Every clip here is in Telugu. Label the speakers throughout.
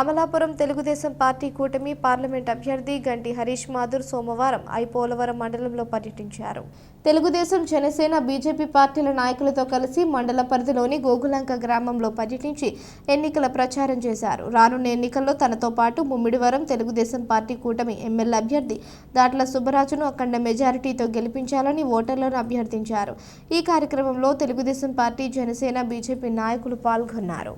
Speaker 1: అమలాపురం తెలుగుదేశం పార్టీ కూటమి పార్లమెంట్ అభ్యర్థి గంటి హరీష్ మాధుర్ సోమవారం ఐపోలవరం మండలంలో పర్యటించారు. తెలుగుదేశం జనసేన బీజేపీ పార్టీల నాయకులతో కలిసి మండల పరిధిలోని గోగులంక గ్రామంలో పర్యటించి ఎన్నికల ప్రచారం చేశారు. రానున్న ఎన్నికల్లో తనతో పాటు ముమ్మిడివరం తెలుగుదేశం పార్టీ కూటమి ఎమ్మెల్యే అభ్యర్థి దాట్ల సుబ్బరాజును అఖండ మెజారిటీతో గెలిపించాలని ఓటర్లను అభ్యర్థించారు. ఈ కార్యక్రమంలో తెలుగుదేశం పార్టీ జనసేన బీజేపీ నాయకులు పాల్గొన్నారు.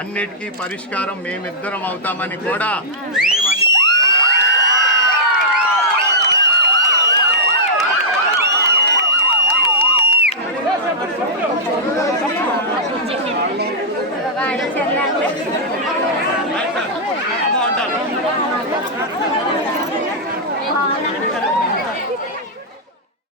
Speaker 2: అన్నిటికీ పరిష్కారం మేమిద్దరం అవుతామని కూడా